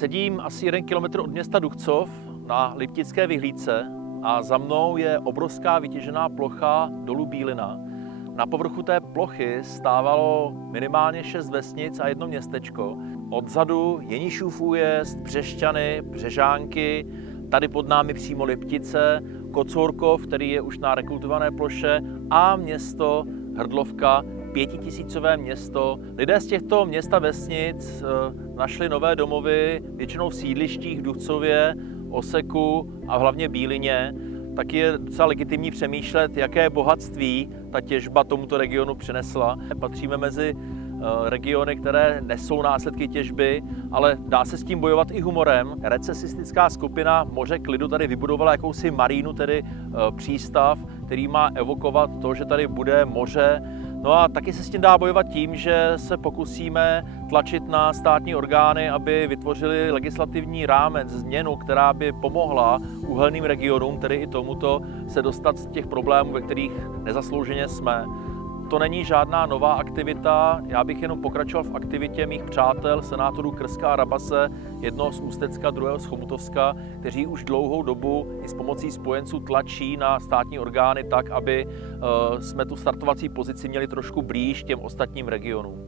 Sedím asi 1 kilometr od města Duchcov na Liptické vyhlídce a za mnou je obrovská vytěžená plocha dolu Bílina. Na povrchu té plochy stávalo minimálně 6 vesnic a jedno městečko. Odzadu Jenišův Újezd, Břešťany, Břežánky, tady pod námi přímo Liptice, Kocourkov, který je už na rekultivované ploše, a město Hrdlovka, 5000ové město. Lidé z těchto měst a vesnic našli nové domovy, většinou v sídlištích v Duchcově, Oseku a hlavně Bílině. Tak je docela legitimní přemýšlet, jaké bohatství ta těžba tomuto regionu přinesla. Patříme mezi regiony, které nesou následky těžby, ale dá se s tím bojovat i humorem. Recesistická skupina Moře klidu tady vybudovala jakousi marínu, tedy přístav, který má evokovat to, že tady bude moře. No a taky se s tím dá bojovat tím, že se pokusíme tlačit na státní orgány, aby vytvořili legislativní rámec, změnu, která by pomohla uhelným regionům, tedy i tomuto, se dostat z těch problémů, ve kterých nezaslouženě jsme. To není žádná nová aktivita, já bych jenom pokračoval v aktivitě mých přátel, senátorů Krska a Rabase, jednoho z Ústecka, druhého z Chomutovska, kteří už dlouhou dobu i s pomocí spojenců tlačí na státní orgány tak, aby jsme tu startovací pozici měli trošku blíž těm ostatním regionům.